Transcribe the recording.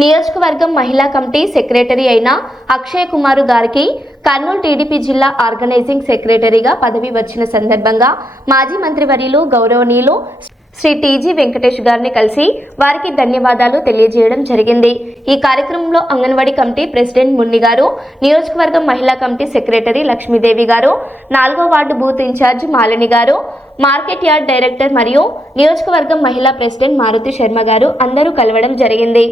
నియోజకవర్గం మహిళా committee secretary అయిన అక్షయ్ కుమార్ గారికి కర్నూలు టీడీపీ జిల్లా ఆర్గనైజింగ్ సెక్రటరీగా పదవి వచ్చిన సందర్భంగా మాజీ మంత్రివర్యులు గౌరవనీయులు శ్రీ టీజీ వెంకటేష్ గారిని కలిసి వారికి ధన్యవాదాలు తెలియజేయడం జరిగింది. ఈ కార్యక్రమంలో అంగన్వాడీ కమిటీ ప్రెసిడెంట్ మున్ని గారు, నియోజకవర్గం మహిళా కమిటీ సెక్రటరీ లక్ష్మీదేవి గారు, 4వ వార్డు బూత్ ఇన్ఛార్జ్ మాలిని గారు, మార్కెట్ యార్డ్ డైరెక్టర్ మరియు నియోజకవర్గం మహిళా ప్రెసిడెంట్ మారుతి శర్మ గారు అందరూ కలవడం జరిగింది.